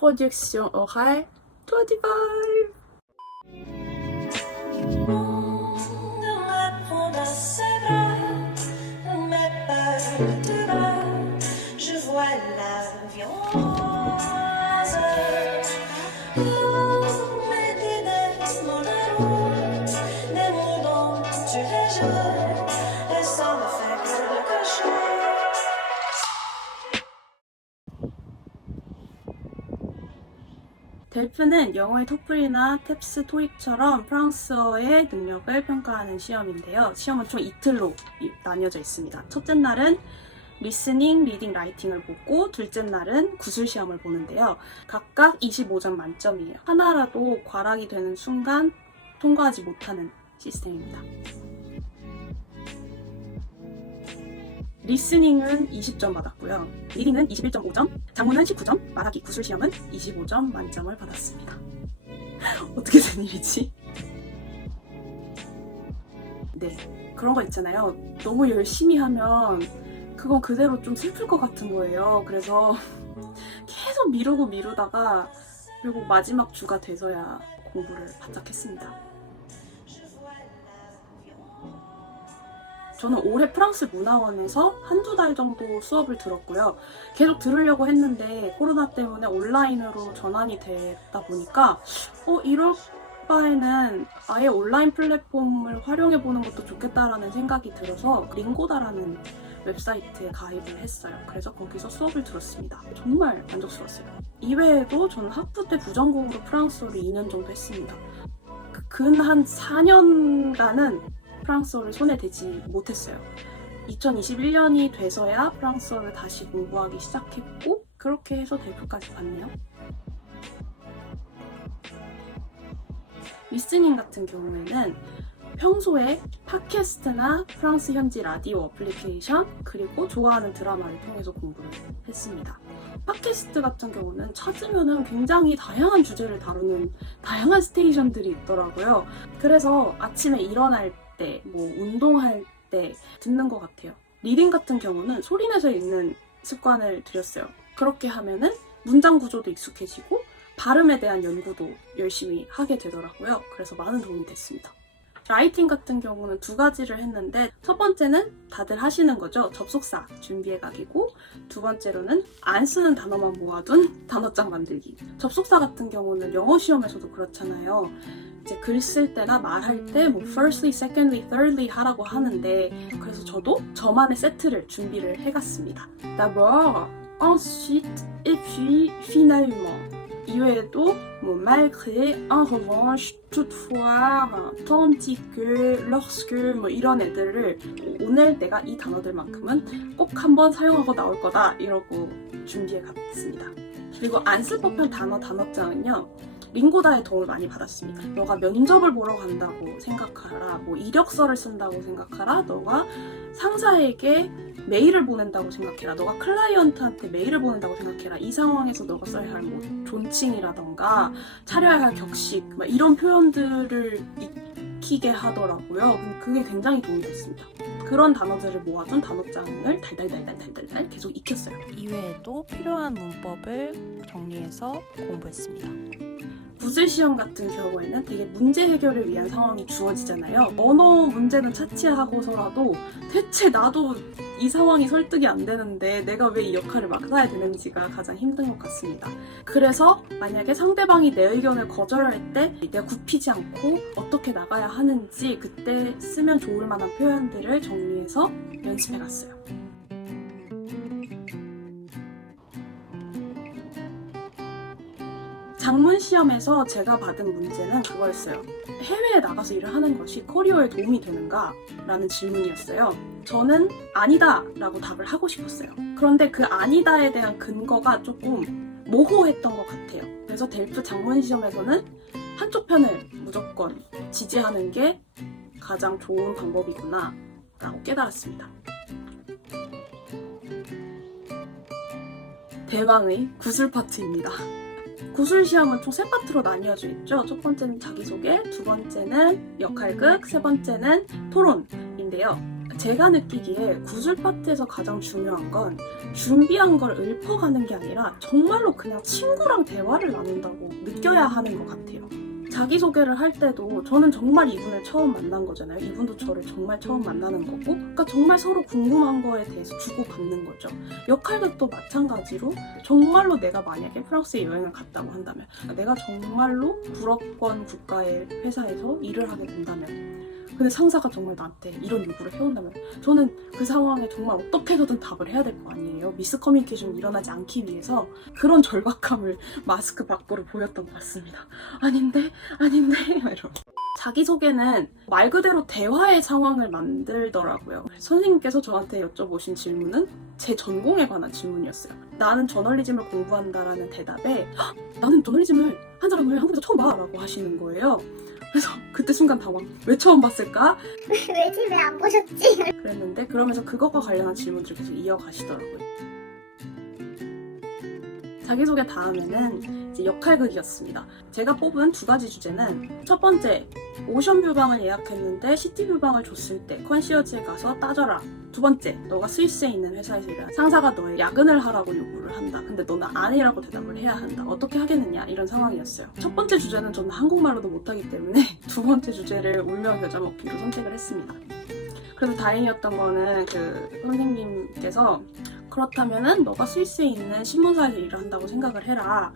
Production orale, toi du vibe. De me prendre à ses bras, mais pas de bras. Je vois l'avion rose. Mais des mon amour, des mots dont tu les joues, et ça me fait quelque chose. 델프는 영어의 토플이나 탭스, 토익처럼 프랑스어의 능력을 평가하는 시험인데요. 시험은 총 이틀로 나뉘어져 있습니다. 첫째 날은 리스닝, 리딩, 라이팅을 보고 둘째 날은 구술 시험을 보는데요. 각각 25점 만점이에요. 하나라도 과락이 되는 순간 통과하지 못하는 시스템입니다. 리스닝은 20점 받았고요. 리딩은 21.5점, 작문은 19점, 말하기, 구술 시험은 25점 만점을 받았습니다. 어떻게 된 일이지? 네, 그런 거 있잖아요. 너무 열심히 하면 그건 그대로 좀 슬플 것 같은 거예요. 그래서 계속 미루다가 결국 마지막 주가 돼서야 공부를 바짝 했습니다. 저는 올해 프랑스 문화원에서 한두 달 정도 수업을 들었고요. 계속 들으려고 했는데 코로나 때문에 온라인으로 전환이 됐다 보니까 이럴 바에는 아예 온라인 플랫폼을 활용해보는 것도 좋겠다라는 생각이 들어서 링고다라는 웨브사이트에 가입을 했어요. 그래서 거기서 수업을 들었습니다. 정말 만족스러웠어요. 이외에도 저는 학부 때 부전공으로 프랑스어를 2년 정도 했습니다. 근 한 4년간은 프랑스어를 손에 대지 못했어요. 2021년이 돼서야 프랑스어를 다시 공부하기 시작했고 그렇게 해서 델프까지 갔네요. 리스닝 같은 경우에는 평소에 팟캐스트나 프랑스 현지 라디오 어플리케이션 그리고 좋아하는 드라마를 통해서 공부를 했습니다. 팟캐스트 같은 경우는 찾으면은 굉장히 다양한 주제를 다루는 다양한 스테이션들이 있더라고요. 그래서 아침에 일어날 때, 운동할 때 듣는 것 같아요. 리딩 같은 경우는 소리내서 읽는 습관을 들였어요. 그렇게 하면은 문장 구조도 익숙해지고 발음에 대한 연구도 열심히 하게 되더라고요. 그래서 많은 도움이 됐습니다. 라이팅 같은 경우는 두 가지를 했는데 첫 번째는 다들 하시는 거죠. 접속사 준비해가기고 두 번째로는 안 쓰는 단어만 모아둔 단어장 만들기. 접속사 같은 경우는 영어 시험에서도 그렇잖아요. 이제 글 쓸 때나 말할 때 firstly, secondly, thirdly 하라고 하는데 그래서 저도 저만의 세트를 준비를 해갔습니다. D'abord, ensuite, et puis, finalement. 이외에도 malgré, en revanche, toutefois, tandis que, lorsque 이런 애들을 오늘 내가 이 단어들만큼은 꼭 한번 사용하고 나올 거다 이러고 준비해갔습니다. 그리고 안 쓸 법한 단어장은요. 링고다의 도움을 많이 받았습니다. 너가 면접을 보러 간다고 생각하라, 이력서를 쓴다고 생각하라, 너가 상사에게 메일을 보낸다고 생각해라, 너가 클라이언트한테 메일을 보낸다고 생각해라. 이 상황에서 너가 써야 할 존칭이라던가 차려야 할 격식 이런 표현들을 익히게 하더라고요. 그게 굉장히 도움이 됐습니다. 그런 단어들을 모아둔 단어장을 달달달 계속 익혔어요. 이외에도 필요한 문법을 정리해서 공부했습니다. 구술 시험 같은 경우에는 되게 문제 해결을 위한 상황이 주어지잖아요. 언어 문제는 차치하고서라도 대체 나도 이 상황이 설득이 안 되는데 내가 왜 이 역할을 맡아야 되는지가 가장 힘든 것 같습니다. 그래서 만약에 상대방이 내 의견을 거절할 때 내가 굽히지 않고 어떻게 나가야 하는지 그때 쓰면 좋을 만한 표현들을 정리해서 연습해갔어요. 작문 시험에서 제가 받은 문제는 그거였어요. 해외에 나가서 일을 하는 것이 커리어에 도움이 되는가? 라는 질문이었어요. 저는 아니다! 라고 답을 하고 싶었어요. 그런데 그 아니다에 대한 근거가 조금 모호했던 것 같아요. 그래서 델프 작문 시험에서는 한쪽 편을 무조건 지지하는 게 가장 좋은 방법이구나 라고 깨달았습니다. 대망의 구술 파트입니다. 구술 시험은 총 3파트로 나뉘어져 있죠. 첫 번째는 자기소개, 두 번째는 역할극, 세 번째는 토론인데요. 제가 느끼기에 구술 파트에서 가장 중요한 건 준비한 걸 읊어가는 게 아니라 정말로 그냥 친구랑 대화를 나눈다고 느껴야 하는 것 같아요. 자기소개를 할 때도 저는 정말 이분을 처음 만난 거잖아요. 이분도 저를 정말 처음 만나는 거고, 그러니까 정말 서로 궁금한 거에 대해서 주고받는 거죠. 역할극도 마찬가지로 정말로 내가 만약에 프랑스에 여행을 갔다고 한다면, 내가 정말로 불어권 국가의 회사에서 일을 하게 된다면, 근데 상사가 정말 나한테 이런 요구를 해온다면 저는 그 상황에 정말 어떻게 해서든 답을 해야 될 거 아니에요. 미스커뮤니케이션이 일어나지 않기 위해서 그런 절박함을 마스크 밖으로 보였던 것 같습니다. 아닌데 이러면서. 자기소개는 말 그대로 대화의 상황을 만들더라고요. 선생님께서 저한테 여쭤보신 질문은 제 전공에 관한 질문이었어요. 나는 저널리즘을 공부한다라는 대답에 나는 저널리즘을 한 사람을 한국에서 처음 봐 라고 하시는 거예요. 그래서 그때 순간 당황. 왜 처음 봤을까? 왜지? 왜 안 보셨지? 그랬는데 그러면서 그것과 관련한 질문들을 계속 이어가시더라고요. 자기소개 다음에는 이제 역할극이었습니다. 제가 뽑은 2가지 주제는 첫 번째, 오션뷰방을 예약했는데 시티뷰방을 줬을 때 컨시어지에 가서 따져라. 2번째, 너가 스위스에 있는 회사에서 일하는 상사가 너의 야근을 하라고 요구를 한다. 근데 너는 아니라고 대답을 해야 한다. 어떻게 하겠느냐 이런 상황이었어요. 첫 번째 주제는 저는 한국말로도 못하기 때문에 2번째 주제를 울며 겨자 먹기로 선택을 했습니다. 그래서 다행이었던 거는 그 선생님께서 그렇다면은 너가 스위스에 있는 신문사에서 일을 한다고 생각을 해라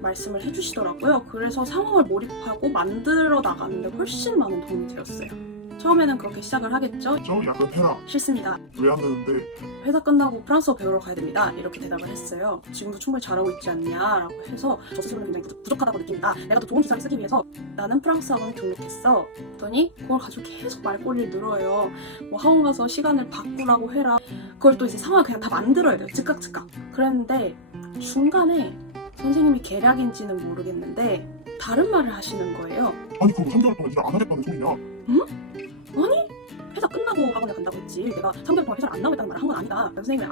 말씀을 해주시더라고요. 그래서 상황을 몰입하고 만들어 나가는데 훨씬 많은 도움이 되었어요. 처음에는 그렇게 시작을 하겠죠? 저 약간 해라. 싫습니다. 왜 안 되는데? 회사 끝나고 프랑스어 배우러 가야 됩니다. 이렇게 대답을 했어요. 지금도 충분히 잘하고 있지 않냐라고 해서 저 스스로는 굉장히 부족하다고 느낀다. 내가 더 좋은 기사를 쓰기 위해서 나는 프랑스 학원에 등록했어. 그랬더니 그걸 가지고 계속 말꼬리를 늘어요. 뭐 학원 가서 시간을 바꾸라고 해라. 그걸 또 이제 상황을 그냥 다 만들어야 돼요. 즉각. 그랬는데 중간에 선생님이 계략인지는 모르겠는데 다른 말을 하시는 거예요. 아니 그거 3개월 동안 일 안 하겠다는 소리냐? 아니? 회사 끝나고 학원에 간다고 했지. 내가 3개월 동안 회사를 안 나오겠다는 말을 한 건 아니다. 선생님이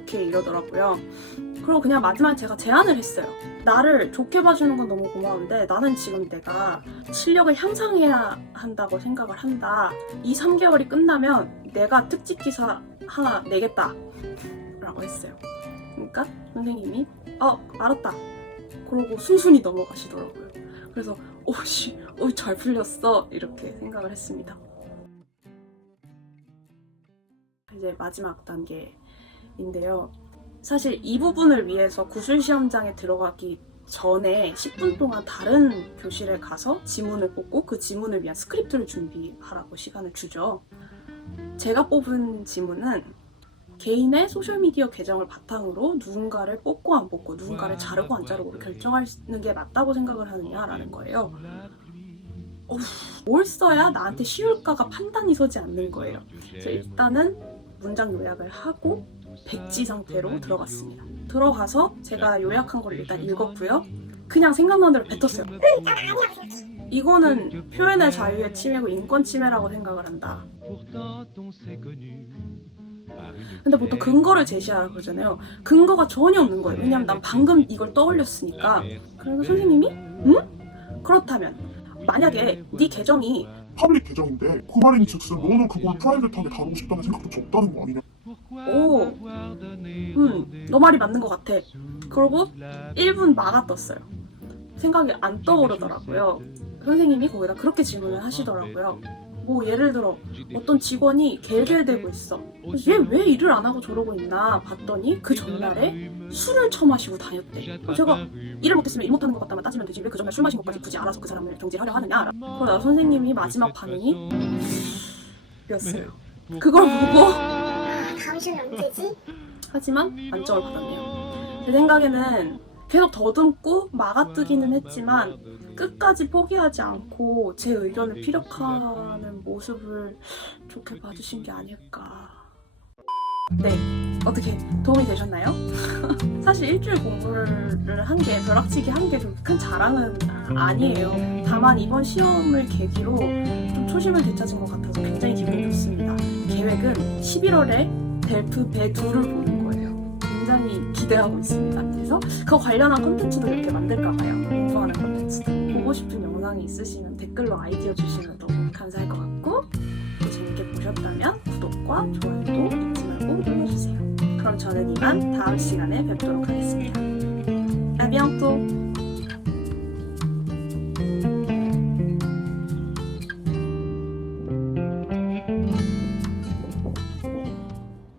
오케이 이러더라고요. 그리고 그냥 마지막에 제가 제안을 했어요. 나를 좋게 봐주는 건 너무 고마운데 나는 지금 내가 실력을 향상해야 한다고 생각을 한다. 이 3개월이 끝나면 내가 특집 기사 하나 내겠다 라고 했어요. 그러니까 선생님이 알았다. 그러고 순순히 넘어가시더라고요. 그래서 잘 풀렸어 이렇게 생각을 했습니다. 이제 마지막 단계인데요. 사실 이 부분을 위해서 구술시험장에 들어가기 전에 10분 동안 다른 교실에 가서 지문을 뽑고 그 지문을 위한 스크립트를 준비하라고 시간을 주죠. 제가 뽑은 지문은 개인의 소셜미디어 계정을 바탕으로 누군가를 뽑고 안 뽑고 누군가를 자르고 안 자르고 결정하는 게 맞다고 생각을 하느냐라는 거예요. 뭘 써야 나한테 쉬울까가 판단이 서지 않는 거예요. 그래서 일단은 문장 요약을 하고 백지 상태로 들어갔습니다. 들어가서 제가 요약한 걸 일단 읽었고요. 그냥 생각나는 대로 뱉었어요. 이거는 표현의 자유의 침해고 인권 침해라고 생각을 한다. 근데 보통 근거를 제시하라 그러잖아요. 근거가 전혀 없는 거예요. 왜냐면 난 방금 이걸 떠올렸으니까. 그래서 선생님이 그렇다면 만약에 네 계정이 퍼블릭 계정인데 그 말인즉슨 너는 그걸 프라이빗하게 다루고 싶다는 생각도 없다는 거 아니냐? 너 말이 맞는 것 같아. 그러고 1분 막아 떴어요. 생각이 안 떠오르더라고요. 선생님이 거기다 그렇게 질문을 하시더라고요. 뭐 예를 들어 어떤 직원이 겔겔대고 있어. 얘 왜 일을 안 하고 저러고 있나 봤더니 그 전날에 술을 처마시고 다녔대. 제가 일을 못했으면 일 못하는 것 같다면 따지면 되지 왜 그 전날 술 마신 것까지 굳이 알아서 그 사람을 경질하려 하느냐. 그러다 선생님이 마지막 반응이 였어요. 그걸 보고 다음 시간에 언제지? 하지만 만점을 받았네요. 제 생각에는 계속 더듬고 막아뜨기는 했지만 끝까지 포기하지 않고 제 의견을 피력하는 모습을 좋게 봐주신 게 아닐까. 네, 어떻게 도움이 되셨나요? 사실 일주일 공부를 한 게 벼락치기 한 게 좀 큰 자랑은 아니에요. 다만 이번 시험을 계기로 좀 초심을 되찾은 것 같아서 굉장히 기분이 좋습니다. 계획은 11월에 델프 배2를 보는 거예요. 굉장히 기대하고 있습니다. 그래서 그 관련한 콘텐츠도 이렇게 만들까 봐요. 공부하는 콘텐츠도. 보고 싶은 영상이 있으시면 댓글로 아이디어 주시면 너무 감사할 것 같고 또 재밌게 보셨 보셨다면 구독과 좋아요도 잊지 말고 눌러주세요. 그럼 저는 이만 다음 시간에 뵙도록 하겠습니다. À bientôt!